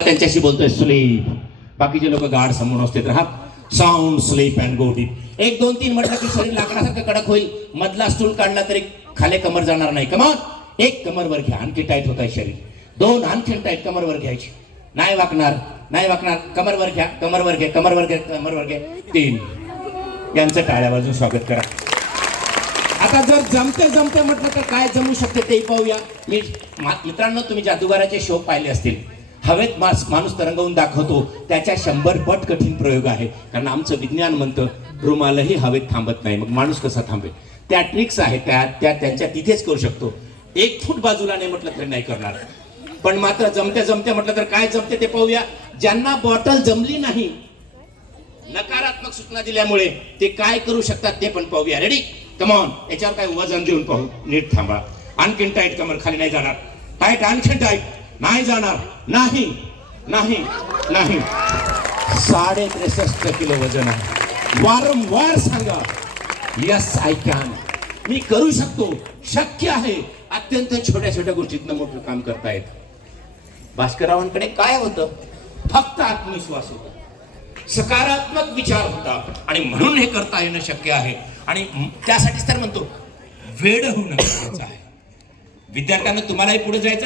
त्यांच्याशी बोलतोय स्लीप. बाकीचे लोक गाढ समोर असते तर हा sound sleep and go deep. 1 2 3 म्हटलं की शरीर लाकडासारखं कडक होईल. मधला स्टूल काढला तरी खाली कमर जाणार नाही. कमर 1 कमरवर घ्या, आणखी टाईट होत आहे शरीर. 2 आणखी टाईट कमरवर घ्यायची, नाही वाकणार नाही वाकणार. कमरवर घ्या, कमरवर घ्या, कमरवर घ्या, कमरवर घ्या. 3 यांचं टाळ्या वाजून स्वागत करा. आता जर जमते जमते म्हटलं तर काय जमू शकते ते पाहूया. मित्रांनो, तुम्ही जादूगाराचे शो पाहिले असतील. हवेत माणूस तरंगवून दाखवतो, त्याच्या 100 पट कठीण प्रयोग आहे. कारण आमचं विज्ञान म्हणतं रुमालही हवेत थांबत नाही, मग माणूस कसा थांबेल. त्या ट्रिक्स आहेत, त्या त्यांच्या तिथेच करू शकतो. 1 फूट बाजूला नाही म्हटलं तरी नाही करणार. पण मात्र जमते जमते म्हटलं तर काय जमते ते पाहूया. ज्यांना बॉटल जमली नाही, नकारात्मक सूचना दिल्यामुळे ते काय करू शकतात ते पण पाहूया. Ready, come on. याच्यावर काय वजन देऊन पाहू. नीट थांबा. आणखीन टाईट, कमर खाली नाही जाणार. टाईट, आणखीन टाईट, नाही जाणार. नाही नाही नाही. 63.5 किलो वजन आहे. वारंवार सांगा, यस आय कॅन. मी करू शकतो, शक्य आहे. अत्यंत छोट्या छोट्या गोष्टीतनं मोठं काम करता येत. भास्कररावांकडे काय होतं? फक्त आत्मविश्वास होता, सकारात्मक विचार होता, आणि म्हणून हे करता येणं शक्य आहे. आणि त्यासाठीच तर म्हणतो, वेड होणं गरजेचं आहे. विद्यार्थ्यांना तुम्हालाही पुढे जायचं.